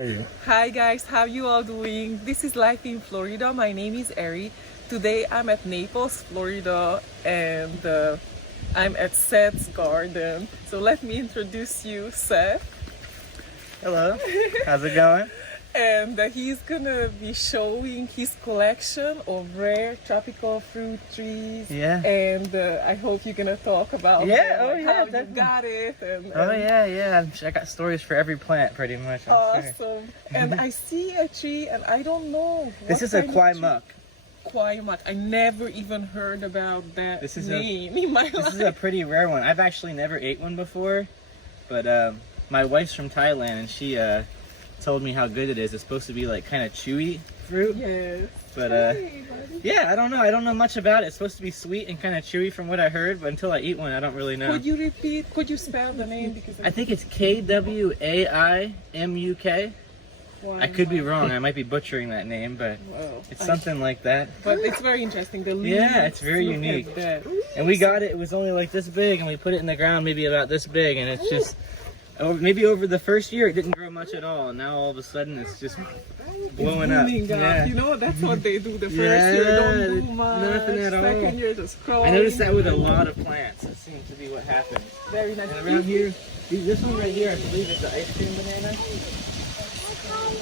Hey. Hi guys, how you all doing? This is Life in Florida. My name is Eri. Today I'm at Naples, Florida, and I'm at Seth's garden. So let me introduce you, Seth. Hello. How's it going? And he's gonna be showing his collection of rare tropical fruit trees. Yeah. And I hope you're gonna talk about how you got it. I got stories for every plant, pretty much. Awesome. Sure. And I see a tree, and I don't know. This is a kwai muck. Kwai muck. I never even heard about that name in my life. This is a pretty rare one. I've actually never ate one before, but my wife's from Thailand, and she told me how good it is. It's supposed to be like kind of chewy fruit. Yes. But yeah, I don't know. I don't know much about it. It's supposed to be sweet and kind of chewy from what I heard, but until I eat one, I don't really know. Could you repeat? Could you spell the name? Because I think it's Kwaimuk. I could be wrong. I might be butchering that name, but it's something like that. But it's very interesting. The leaves. Yeah, it's very unique. And we got it. It was only like this big, and we put it in the ground maybe about this big, and it's just maybe over the first year it didn't grow much at all, and now all of a sudden it's just blowing up. Yeah. You know, that's what they do. The first year don't do much. Nothing at all. Second year just growing. I noticed that with a lot of plants. That seems to be what happens. Very nice. And around here, this one right here, I believe is the ice cream banana.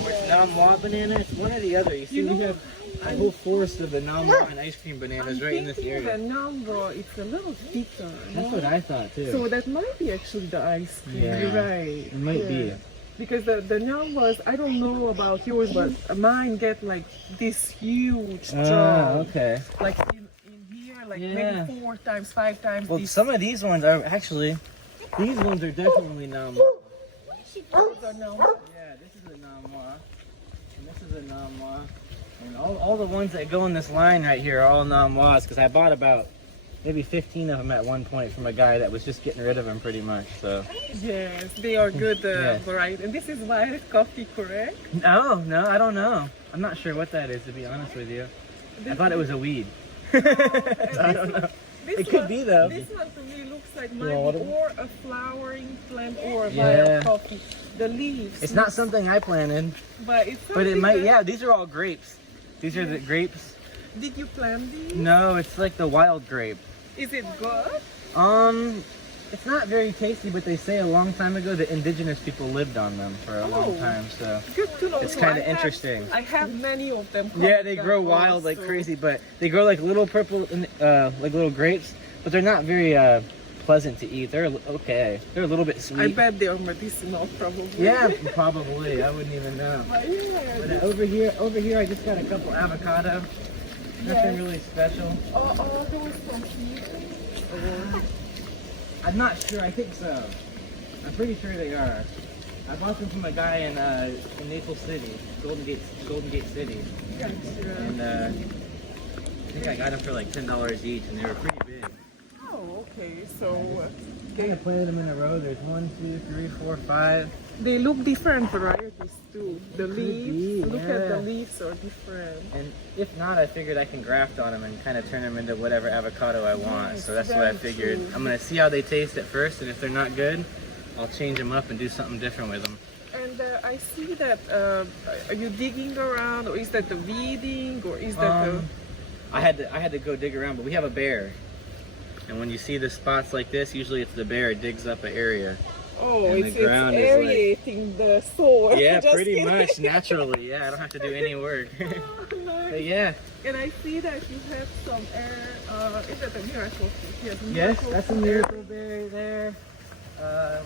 Or it's Namwa banana. It's one or the other. You see, we have a whole forest of the Namwa and ice cream bananas right in this area. The Namwa, it's a little thicker. That's what I thought too. So that might be actually the ice cream. Yeah, you're right. It might be. Because the Namwas, I don't know about yours, but mine get like this huge jar. Okay. Like in here, like maybe 4 times, 5 times. Well, some of these ones are actually, these ones are definitely Namwa. Yeah, this is a Namwa, and this is a Namwa, and all the ones that go in this line right here are all Namwas, because I bought about maybe 15 of them at one point from a guy that was just getting rid of them pretty much. So yes, they are good variety. And this is white coffee, correct? No, I don't know. I'm not sure what that is, to be honest with you. I thought it was a weed. No, I don't know. It could be though. This one to me looks like might be or a flowering plant or a wild coffee. The leaves. It's not something I planted, but it's but it might. Yeah, these are all grapes. These are the grapes. Did you plant these? No, it's like the wild grape. Is it good? It's not very tasty, but they say a long time ago the indigenous people lived on them for a long time, so good to know. It's kind of interesting. I have many of them. Yeah, they grow wild like crazy, but they grow like little purple, like little grapes, but they're not very pleasant to eat. They're okay. They're a little bit sweet. I bet they are medicinal, probably. Yeah, probably. I wouldn't even know. But over here, I just got a couple avocado. Nothing really special. Are those from seeds? I'm not sure. I think so. I'm pretty sure they are. I bought them from a guy in Naples City, Golden Gate City. Gotcha. And I think I got them for like $10 each, and they were pretty big. Oh, okay. So I planted them in a row. There's 1, 2, 3, 4, 5. they look different varieties too. The leaves. Look yeah. at the leaves are different. And if not, I figured I can graft on them and kind of turn them into whatever avocado I want. Yes, so that's what I figured. true. I'm gonna see how they taste at first, and if they're not good, I'll change them up and do something different with them. And I see that. Are you digging around, or is that the weeding, or is that the? I had to go dig around, but we have a bear. And when you see the spots like this, usually it's the bear digs up an area. Oh, and it's aerating the soil. Yeah, Just pretty kidding. much naturally. Yeah, I don't have to do any work. Oh, nice. But yeah. And I see that you have some air. Is that a miracle fruit? Yes, that's a miracle berry there.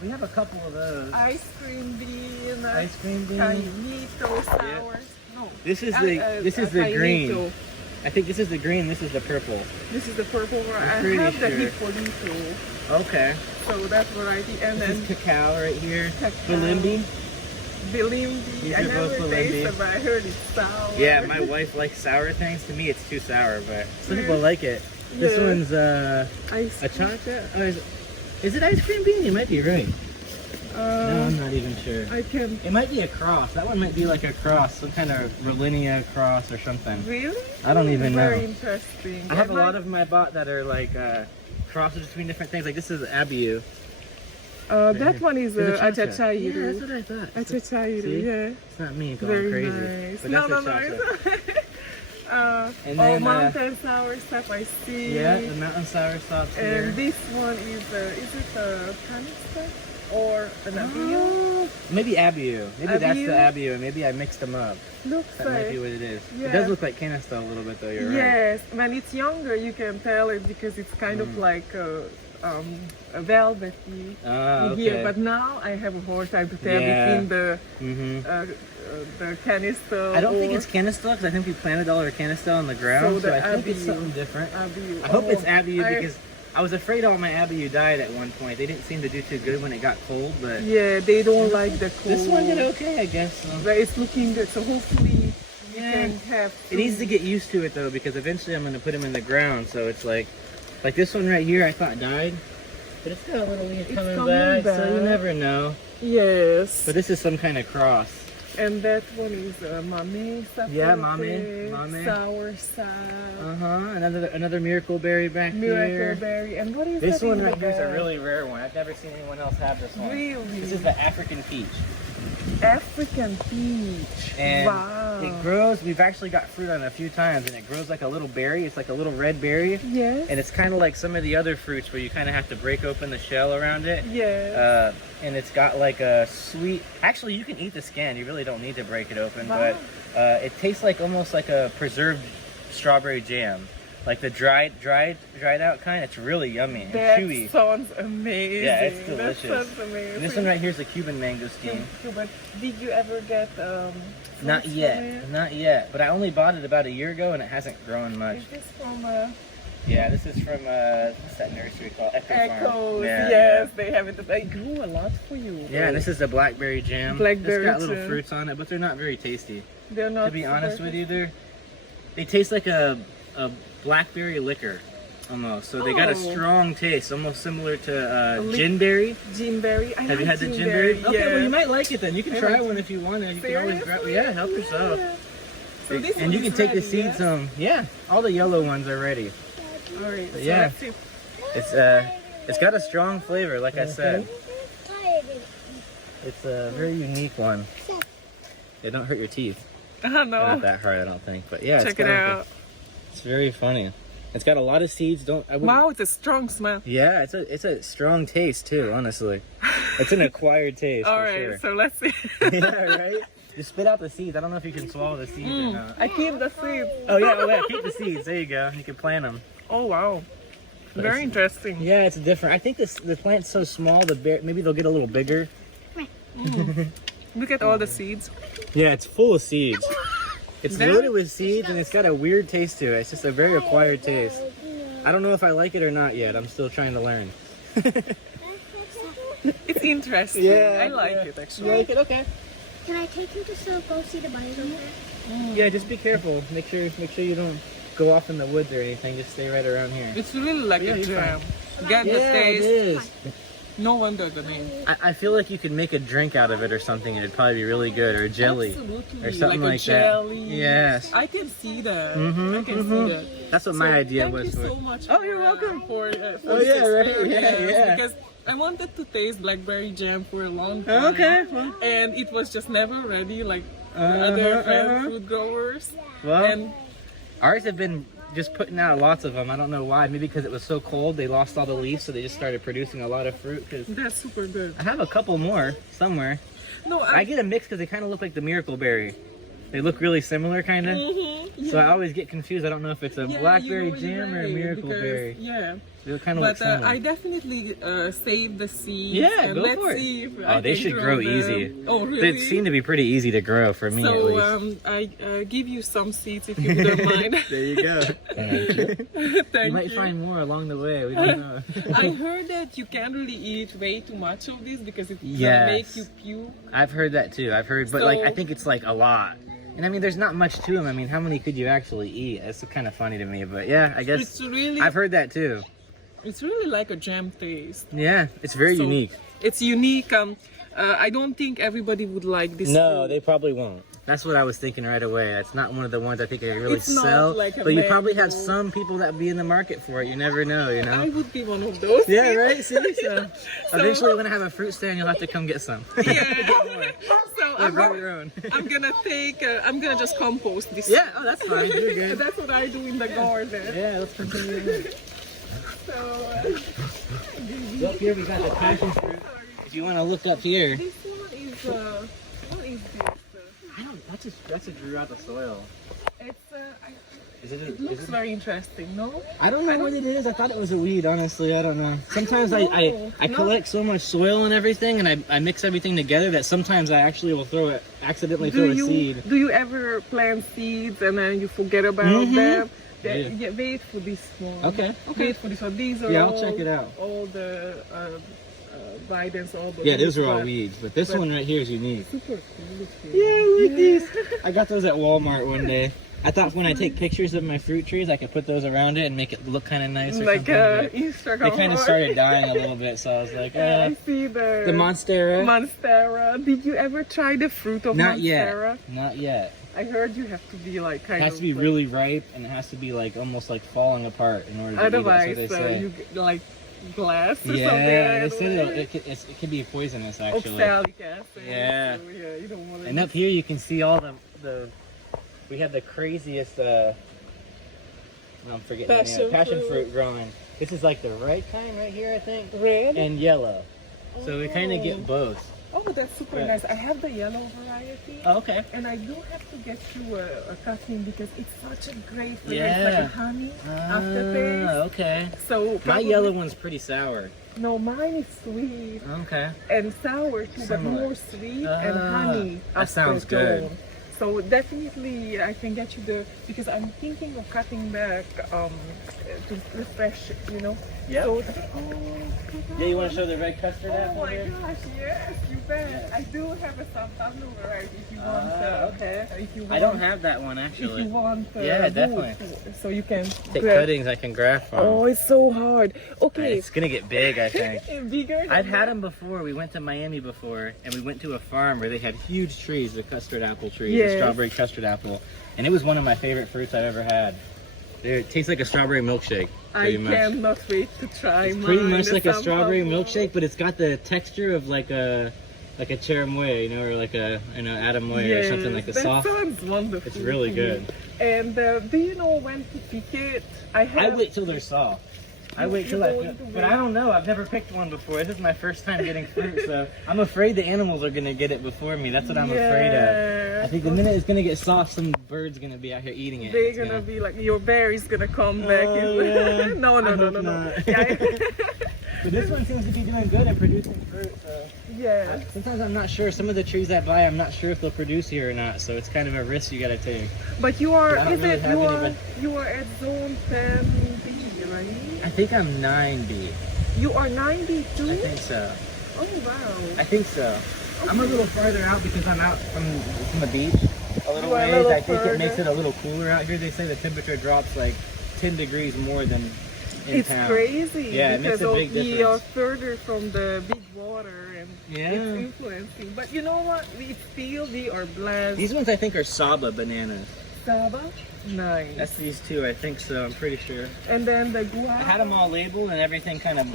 We have a couple of those. Ice cream bean. Ice cream bean. Caimito sour. No. This is the green. Caimito. I think this is the green. This is the purple. This is the purple one. I pretty have the sure. Hippolito. Okay. So that variety, and This then is cacao right here. Cacao. Balimbi. Bilimbi. These I are both never Bilimbi. tasted, but I heard it's sour. Yeah, my wife likes sour things. To me, it's too sour, but some people Yeah. like it. This Yeah. one's Ice a chacha. Oh, is it ice cream bean? You might be right. No, I'm not even sure. I can. It might be a cross. That one might be like a cross, some kind of Berlinia cross or something. Really? I don't even know. Very interesting. I have a lot of them I bought that are like crosses between different things. Like this is Abiu. That one is It's a cha-cha. achachairu. Yeah, that's what I thought. Achachairu, See? yeah. It's not me going Very crazy. nice. But No, that's no, a no. cha-cha. And Oh, then, mountain sour stuff, I see. Yeah, the mountain soursops here. And this one is it a canister or an abiyo? Maybe abiyo. Maybe that's the Abiyo? abiyo. Maybe I mixed them up. Looks That might be like. what it is. Yeah. It does look like canister a little bit though, you're right. Yes, when it's younger, you can tell it because it's kind of like a velvety Oh, here. okay. But now I have a hard time to tell Yeah. between the canister. I don't think or it's canister because I think we planted all our canister on the ground, So so, the I think it's abiyo. something different. abiyo. I hope it's abiyo I- because I was afraid all my abiyo died at one point. They didn't seem to do too good when it got cold, but Yeah, they don't like the cold. this one did okay, I guess. So. But it's looking good, so hopefully you Yeah. can have. It needs to get used to it though, because eventually I'm going to put them in the ground. So it's like this one right here, I thought died, but it's got a little leaf coming back, so you back. never know. Yes. But this is some kind of cross. And that one is mame. Yeah, sapote, mame. Sour sap. Another miracle berry back Miracle here. berry. And what is This that one in right the here is a bag? really rare one. I've never seen anyone else have this one. Really? This is the African peach. African peach. And wow. it grows, we've actually got fruit on it a few times, and it grows like a little berry. It's like a little red berry. Yes. And it's kind of like some of the other fruits where you kind of have to break open the shell around it. Yes. And it's got like a sweet, actually you can eat the skin, you really don't need to break it open, Wow. but it tastes like almost like a preserved strawberry jam. Like the dried out kind. It's really yummy and That chewy. sounds amazing. Yeah, it's delicious. That sounds amazing. And this one right here is a Cuban Mangosteen. But did you ever get Not fruits yet, from it? not yet. But I only bought it about a year ago and it hasn't grown much. Is this from Yeah, this is from what's that nursery called? Echo Farm. Echoes? Yeah, Yes, they have it. They grew a lot for you. Yeah, and this is the Blackberry Jam. Blackberry It's got little Jam. fruits on it, but they're not very tasty. They're not. To be honest super- with you, they taste like a blackberry liquor almost. So they got a Oh. strong taste, almost similar to lick- ginberry. Ginberry. I Have you like had the ginberry? Okay, Yeah. well you might like it then. You can I try like one if you want to. You can always grab. Seriously? Yeah, help yourself. Yeah. So this And you one can is take the ready, seeds yeah? home. Yeah, all the yellow ones are ready. All right. So Yeah. let's see. It's got a strong flavor, like I said. It's a very unique one. Yeah, don't hurt your teeth. No. Not that hard, I don't think. But yeah, Check it out. It's very funny. It's got a lot of seeds. Wow, it's a strong smell. Yeah, it's a strong taste too. Honestly, it's an acquired taste. All for right, sure. so let's see. Yeah, right. Just spit out the seeds. I don't know if you can swallow the seeds or not. I keep the seeds. Oh yeah, keep the seeds. There you go. You can plant them. Oh wow, very interesting. Yeah, it's different. I think the plant's so small. Maybe they'll get a little bigger. Look at all the seeds. Yeah, it's full of seeds. It's Very- loaded with seeds and it's got a weird taste to it. It's just a very acquired taste. I don't know if I like it or not yet. I'm still trying to learn. It's interesting. Yeah, I like yeah. it You actually. like it? Okay. Can I take him to go see the bison? Yeah, just be careful. Make sure you don't go off in the woods or anything. Just stay right around here. It's really like Yeah, a you're jam. Get the Yeah, it taste. is. No wonder the name. I feel like you could make a drink out of it or something. It'd probably be really good, or a jelly, Absolutely. or something like like a jelly. that. Yes. I can see that. Mhm, I can mhm. see that. That's what my idea thank was you for. so much. Oh, you're welcome. For Oh, this yeah, right. experience, Yeah. Because I wanted to taste blackberry jam for a long time. Oh, okay. Well, And it was just never ready like the other fruit growers. Well, And ours have been just putting out lots of them. I don't know why. Maybe because it was so cold, they lost all the leaves, so they just started producing a lot of fruit. Because that's super good. I have a couple more somewhere. No, I get a mix because they kind of look like the miracle berry. They look really similar, kind of. So I always get confused. I don't know if it's a blackberry jam or a miracle berry. Yeah. They kind of look But similar. I definitely save the seeds. Yeah, and go let's for it. see if Oh, I they can should grow them. easy. Oh, really? They seem to be pretty easy to grow for me, at So least. I give you some seeds if you don't mind. There you go. Thank You might find more along the way. We don't know. I heard that you can't really eat way too much of this because it Yes. will make you puke. I've heard that too. I've heard, but So- like I think it's like a lot. And I mean, there's not much to them. I mean, how many could you actually eat? It's kind of funny to me, but yeah, I guess It's really, I've heard that too. it's really like a jam taste. Yeah, it's very So, unique. It's unique. I don't think everybody would like this. No, fruit. they probably won't. That's what I was thinking right away. It's not one of the ones I think I really It's not sell. like a But you probably have mango. some people that be in the market for it. You never know, you know? I would be one of those. Yeah, right? See? So, eventually when I have a fruit stand, you'll have to come get some. Yeah. So Or grow your own. I'm gonna just compost this. Yeah, oh, that's fine. You're good. That's what I do in the garden. Yeah, let's continue. So So up here we got the passion fruit. If you want to look up here. this one is what is this? I don't, that's a drew out the soil. It's It looks very interesting, no? I don't know what it is. I thought it was a weed, honestly. I don't know. Sometimes I No. collect so much soil and everything, and I mix everything together that sometimes I actually will accidentally throw a seed. Do you ever plant seeds and then you forget about Mhm. them? Yeah. Yeah, wait for this one. Okay. Wait for this one. These are Yeah, all, I'll check it out. all the Bidens, all the Yeah, those are all but weeds, but this one right here is unique. super cool. Look here. Yeah, I like these. I got those at Walmart one day. I thought when I take pictures of my fruit trees, I could put those around it and make it look kind of nice or Like something. but Instagram. they kind of started dying a little bit, so I was like, Yeah, I see the Monstera. Monstera. Did you ever try the fruit of Not Monstera? yet. Not yet. I heard you have to be like kind It has of. to be like, really ripe, and it has to be like almost like falling apart in order to Otherwise, eat it. That's what they say. you get like glass or something. Yeah, they said right? it could be poisonous actually. Oxalic acid. Yeah. So, yeah, you don't want to. And up here you can see all the we have the craziest I'm forgetting the name. Passion fruit growing. This is like the right kind right here, I think, Red. and yellow. So we kind of get both. Oh, that's super Yeah. nice. I have the yellow variety. Oh, okay. And I do have to get you a cutting because it's such a great flavor. Yeah. It's like a honey aftertaste. Okay. So My probably- yellow one's pretty sour. No, mine is sweet Okay. and sour too, but Similar. more sweet and honey. That sounds good. aftertone. So definitely I can get you because I'm thinking of cutting back to refresh it, you know. Yeah. So, Yeah, you want to show the red custard Oh apple my here? gosh, yes, you bet. Yeah. I do have a Santander variety if you want. Okay. If you want, I don't have that one If actually. you want, Yeah, wood, definitely. so you can Take grab- cuttings I can grab from. Oh, it's so hard. Okay. It's gonna get big, I think. Bigger. than I've had that. them before. We went to Miami before, and we went to a farm where they had huge trees, the custard apple trees, Yes. the strawberry custard apple, and it was one of my favorite fruits I've ever had. It tastes like a strawberry milkshake. I Pretty much. cannot wait to try It's mine. pretty much the like a San strawberry Pablo. milkshake, but it's got the texture of like a cherimoya, you know, or like a adamoya or something like a that soft. sounds wonderful. It's really to good. me. And do you know when to pick it? I I wait till they're soft. I wait till but I don't know. I've never picked one before. This is my first time getting fruit, so I'm afraid the animals are gonna get it before me. That's what I'm afraid of. I think the minute it's gonna get soft, some bird's gonna be out here eating it. They're It's gonna be like your berry's gonna come back. Oh, yeah. No. I hope not. Yeah. But this one seems to be doing good and producing fruit. So Yeah. sometimes I'm not sure. Some of the trees I buy, I'm not sure if they'll produce here or not. So it's kind of a risk you gotta take. But you are, I don't is really it, have you are at zone 10B, right? I think I'm 9B. You are 92? I think so. Oh, wow. I think so. I'm a little farther out because I'm out from the beach a little You are a ways. little I think further. it makes it a little cooler out here. They say the temperature drops like 10 degrees more than in It's town. crazy Yeah, it makes because a big we are difference. further from the big water and Yeah. it's influencing. But you know what? We are blessed. These ones I think are Saba bananas. Saba? Nice. That's these two, I think so. I'm pretty sure. And then the guava. I had them all labeled and everything kind of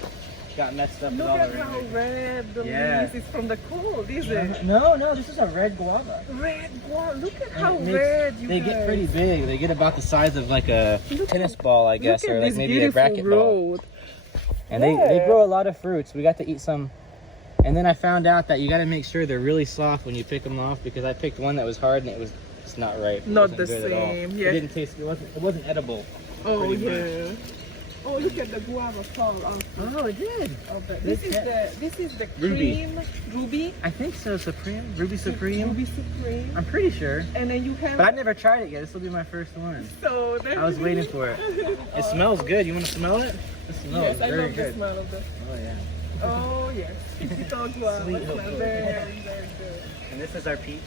got messed up with Look all at the how red. red the Yeah. leaves is from the cold, is it? No, this is a red guava. Red guava. Look at And how it makes- red you They guys. get pretty big. They get about the size of like a Look tennis at- ball, I guess, Look or at like this maybe a beautiful bracket ball. road. And they grow a lot of fruits. We got to eat some. And then I found out that you got to make sure they're really soft when you pick them off, because I picked one that was hard and it's not right. It Not wasn't the good at all. same, yeah. It didn't taste. It wasn't edible. Oh Pretty yeah. Oh, look at the guava fall off. Oh, it did. This is the Ruby. cream ruby. I think so. Supreme, Ruby Supreme. Ruby Supreme. I'm pretty sure. And then you have. But I've never tried it yet. This will be my first one. So I was waiting for it. It smells good. You want to smell it? It smells Yes, I very love the good. smell of the. Oh yeah. Oh yes. Typical guava. Sweet, Smell hopefully. very, very good. And this is our peach.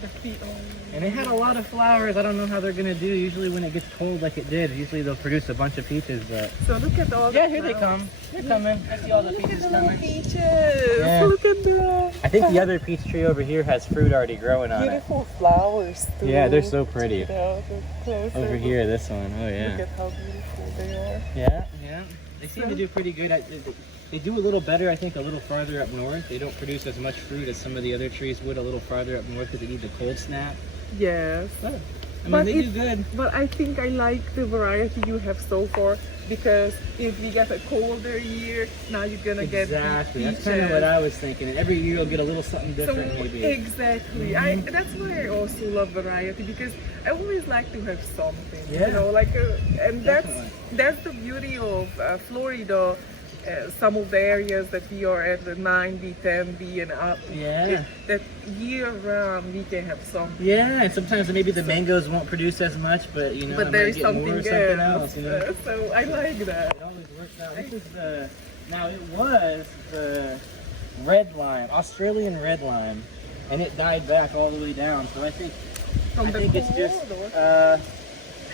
The feet. Oh. And they had a lot of flowers. I don't know how they're gonna do. Usually when it gets cold like it did, usually they'll produce a bunch of peaches, but... So look at all the Yeah, here they flowers. come. They're coming. I see all the Look peaches at the little coming. peaches. Yeah. Look at them. I think the other peach tree over here has fruit already growing on it. Beautiful flowers too. Yeah, they're so pretty. Yeah, they're closer. Over here, this one. Oh, Look yeah. at how beautiful they are. Yeah, yeah. They seem to do pretty good. They do a little better, I think, a little farther up north. They don't produce as much fruit as some of the other trees would a little farther up north because they need the cold snap. Yes. But, I mean, But they do good. But I think I like the variety you have so far because if we get a colder year, now you're gonna Exactly. get That's kind of what I was thinking. And every year you'll get a little something different, maybe. Exactly. That's why I also love variety because I always like to have something. Yeah. You know, like, and Definitely. that's the beauty of Florida. Some of the areas that we are at, the 9B, 10B, and up, Yeah. that year round we can have something. Yeah, and sometimes maybe the mangoes won't produce as much, but you know, But I there's might get more something or else. you know? So I like that. It always works out. This is the, now it was the red lime, Australian red lime, and it died back all the way down. So I think, it's just, I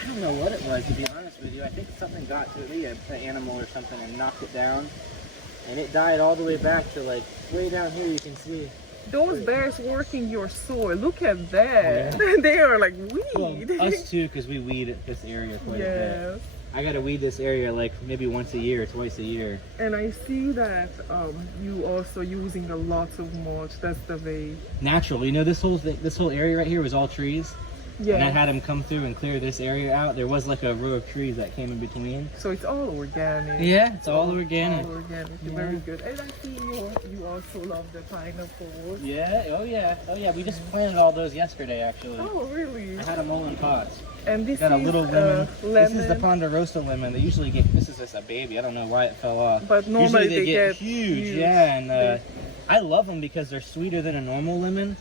don't know what it was, to be honest with you. I think something got to it, maybe an animal or something, and knocked it down. And it died all the way back to like way down here. You can see. Those bears working your soil. Look at that. Yeah. They are like Well, weed. us too, because we weed this area quite a bit. Yes. I gotta weed this area like maybe once a year, twice a year. And I see that you also using a lot of mulch. That's the way. Natural, you know, this whole area right here was all trees. Yeah. And I had them come through and clear this area out. There was like a row of trees that came in between. So it's all organic. Yeah, it's all organic. All organic. Yeah. Very good. And I see you also love the pineapples. Yeah, oh yeah. We just planted all those yesterday actually. Oh, really? I had them all in pots. And this Got a is little lemon. lemon. This is the Ponderosa lemon. They usually get, this is just a baby. I don't know why it fell off. But normally Usually they get huge. huge. Yeah, and I love them because they're sweeter than a normal lemon.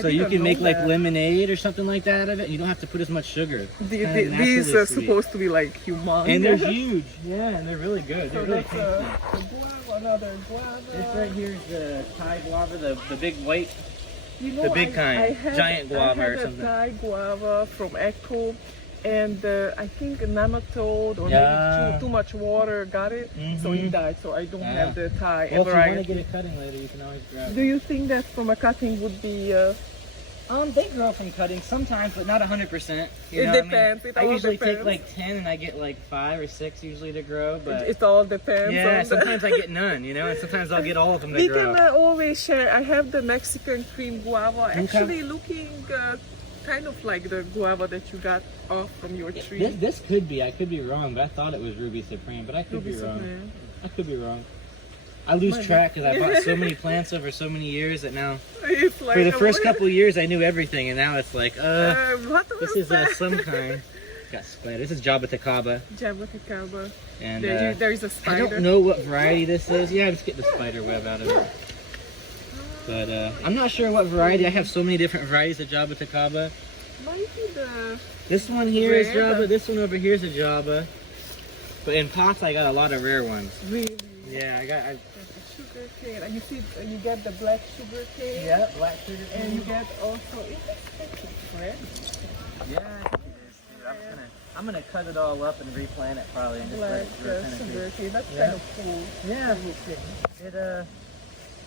So you didn't can know make like that. lemonade or something like that out of it. You don't have to put as much sugar. These naturally are sweet. supposed to be like humongous. And they're huge. Yeah, and they're really good. They're So really that's tasty. guava, another guava. This right here is the Thai guava, the big white. You know, the big kind, giant guava I or had something. a Thai guava from Echo, and I think a nematode or Yeah. maybe too much water got it, so Mhm. it died. So I don't Yeah. have the Thai Well, if you want variety. to get a cutting later, you can always grab Do it. you think that from a cutting would be? They grow from cutting sometimes, but not 100%. You It know what I mean? depends. It I all usually take depends. like 10 and I get like 5 or 6 usually to grow, but It all depends. yeah, on sometimes I get none, you know, and sometimes I'll get all of them to we grow. can always share. I have the Mexican cream guava, actually looking kind of like the guava that you got off from your tree. This could be, I could be wrong, but I thought it was Ruby Supreme, but I could be wrong. Supreme. I could be wrong. I lose track because I bought so many plants over so many years that now, It's like for the first couple years I knew everything, and now it's like, what this was is that? some kind. Got splattered. This is Jaboticaba, Cacao. and There is a I spider. don't know what variety this is. Yeah, let's get the spider web out of it. But I'm not sure what variety. I have so many different varieties of Jaboticaba. Might be the This one here is Rare, Java. but- This one over here is a Java. But in pots, I got a lot of rare ones. really. Yeah, I got. The sugar cane. And you see, you get the black sugar cane. Yeah, black sugar And you get also. Is this fresh? Yeah, I think it is. Dude, I'm gonna cut it all up and replant it probably and just let Black it grow kind of sugar cane. That's Yeah. kind of cool. Yeah,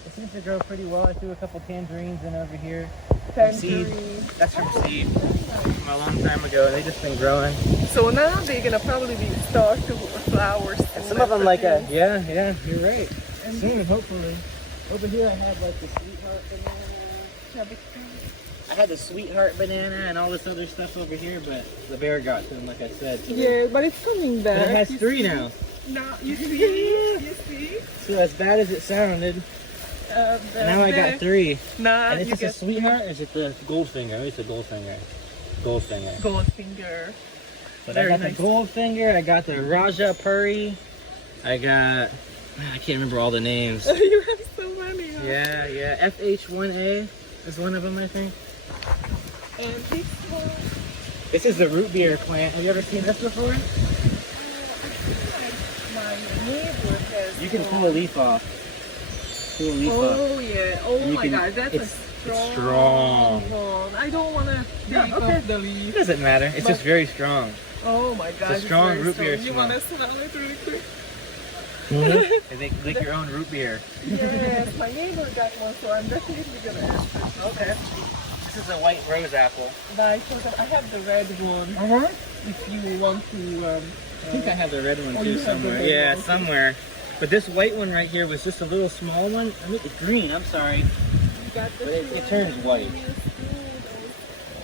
it seems to grow pretty well. I threw a couple tangerines in over here. Tangerine. That's from seed from a long time ago. They just been growing. So now they're gonna probably start to flowers. And some of them yeah, you're right. Soon, hopefully. Over here I had like the sweetheart banana. I had the sweetheart banana and all this other stuff over here, but the bear got to them, like I said. So Yeah, but it's coming back. But it has You 3 see? now. Now you see, you see. So as bad as it sounded, now I got 3. Now And is you this a get sweetheart or is it the Goldfinger? It's a Goldfinger. Goldfinger. Goldfinger. But Very I got nice. the Goldfinger, I got the Raja Puri, I can't remember all the names. You have so many. Huh? Yeah. FH1A is one of them, I think. And this one. This is the root beer plant. Have you ever seen this before? I think my neighbor has. You can pull a leaf off. Pull a leaf off. Oh yeah. Oh And you my can- God, that's a it's strong. one. I don't want to take okay. off the leaf. It doesn't matter. It's just very strong. Oh my god, It's a strong very root beer You smell. want to smell it really quick? And they make your own root beer. Yes, my neighbor got one, so I'm definitely gonna ask her. Okay. This is a white rose apple. I have the red one. If you want to. I think I have the red one Oh, too you have the somewhere. red Yeah, one. somewhere. But this white one right here was just a little small one. I mean, it's green. I'm sorry. You got the But it turns white.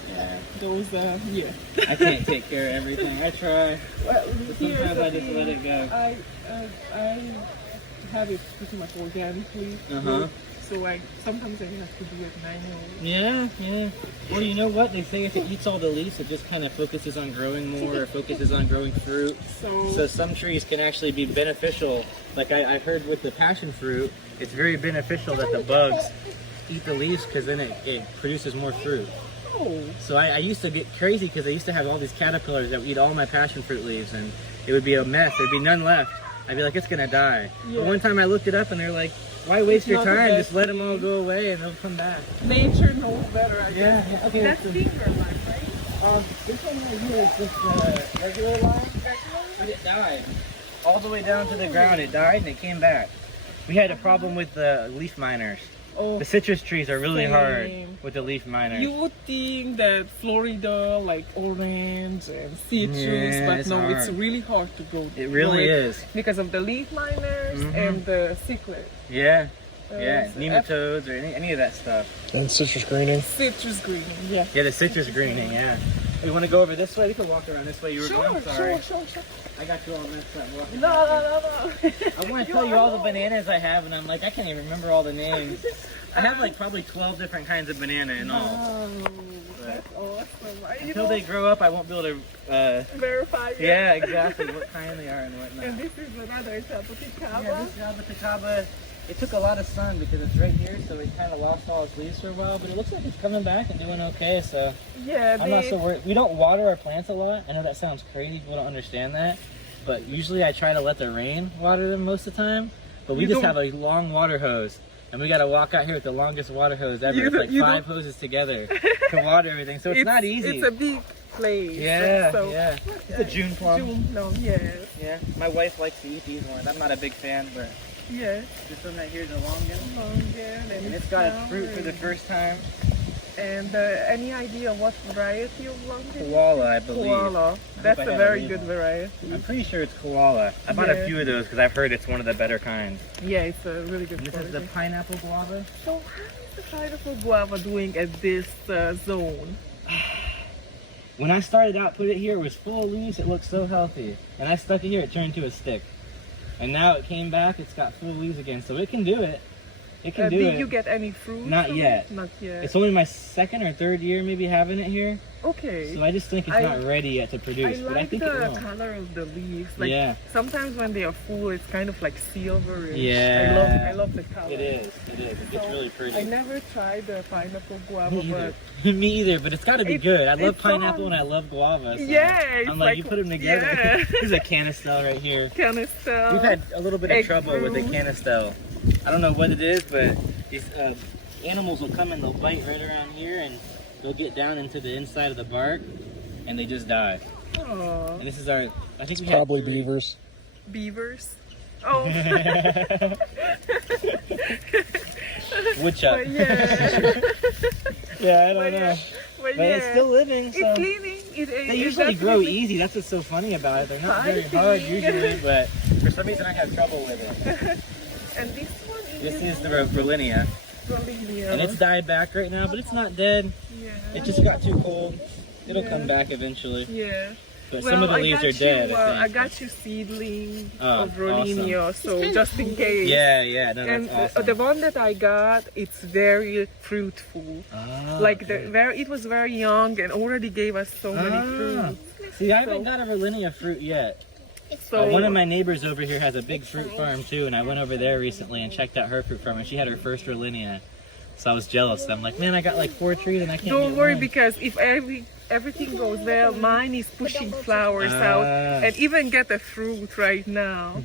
Yeah. Those, yeah. I can't take care of everything. I try. Well, But here's sometimes the I just thing. let it go. I have it pretty much organically. Uh-huh. So sometimes I have to do it manually. Yeah, yeah. Well, you know what? They say if it eats all the leaves, it just kind of focuses on growing more or focuses on growing fruit. So some trees can actually be beneficial. Like I heard with the passion fruit, it's very beneficial that the bugs eat the leaves because then it produces more fruit. Oh. So I used to get crazy because I used to have all these caterpillars that would eat all my passion fruit leaves, and it would be a mess. There'd be none left. I'd be like, it's gonna die. Yeah. But one time I looked it up and they're like, why waste It's your not the time? best Just let them all go away and they'll come back. Nature knows better, I guess. Yeah, okay. That's finger lime, right? This one right here is just regular lime, but it died. All the way down to the ground, it died and it came back. We had a problem with the leaf miners. Oh, The citrus trees are really hard same. with the leaf miners. You would think that Florida, like orange and citrus, Yeah, but it's no, it's hard. really hard to go. It really grow is. because of the leaf miners Mhm. and the cichlid. Yeah, yeah. the Nematodes or any of that stuff. And citrus greening. citrus greening. Yeah. Yeah, the citrus greening, yeah. You want to go over this way? We can walk around this way. You were going? Sorry. Sure. I got you all messed up walking. No. I want to tell you all the bananas I have, and I'm like, I can't even remember all the names. I have like probably 12 different kinds of banana in all. Oh, that's awesome. Until they grow up, I won't be able to, verify it. yeah, exactly, what kind they are and whatnot. And this is another type of cacao. Yeah, this Avocado, it took a lot of sun because it's right here, so it kind of lost all its leaves for a while, but it looks like it's coming back and doing okay, so Yeah, I'm not so worried. We don't water our plants a lot. I know that sounds crazy, people don't understand that, but usually I try to let the rain water them most of the time, but we You just don't- have a long water hose. And we gotta walk out here with the longest water hose ever. You It's like don't- 5 hoses together to water everything, so it's not easy. It's a big place. Yeah, so, yeah. It's a June plum. June plum, yes. Yeah, my wife likes to eat these ones. I'm not a big fan, but Yeah. this one right here is a longan. Longer And it's got its fruit for the first time. And any idea what variety of longan? Koala, I believe. Koala. That's I a have very it good either. variety. I'm pretty sure it's koala. I bought a Yeah. few of those because I've heard it's one of the better kinds. Yeah, it's a really good And this is the quality. pineapple guava. So how is the pineapple guava doing at this zone? When I started out, put it here, it was full of leaves. It looked so healthy. And I stuck it here, it turned into a stick. And now it came back, it's got full leaves again. So it can do it. It can do Did it. you get any fruit? Not from yet. it? Not yet. It's only my second or third year maybe having it here. Okay. So I just think it's I- not ready yet to I produce, but I like think it the will. color of the leaves. Like Yeah. sometimes when they are full, it's kind of like silverish. Yeah. I love the color. It is. It gets So, really pretty. I never tried the pineapple guava, Me but either. Me either, but it's got to be It- good. I love it pineapple and sounds- I love guava. So yeah, it's I'm like, you put them together. Yeah. There's a canistel right here. Canistel. We've had a little bit of egg trouble with the fruit. canistel. I don't know what it is, but these animals will come and they'll bite right around here and they'll get down into the inside of the bark and they just die. Aw, And this is our, I think we Probably had three. beavers. beavers. Oh, Woodchuck. but yeah, Yeah, I but don't know. yeah, but But it's yeah. still living, so. It's cleaning. They usually grow easy. That's what's so funny about it. They're not very hard Fighting. usually, but for some reason I have trouble with it. And this one This is the Berlinia, Berlinia. and it's died back right now, but it's not dead. Yeah. It just got too cold. It'll Yeah. come back eventually. Yeah. But some of the leaves are dead, I I think. got you seedling Oh, of Berlinia, so just in case. Yeah, no, And that's awesome. the one that I got, it's very fruitful. Ah, Like okay. it was very young and already gave us so many Ah. fruits. See, I haven't got a Berlinia fruit yet. So One of my neighbors over here has a big fruit farm too, and I went over there recently and checked out her fruit farm, and she had her first Berlinia. So I was jealous. I'm like, man, I got like 4 trees and I can't don't get worry one. because if everything goes well, mine is pushing flowers out Ah. and even get a fruit right now.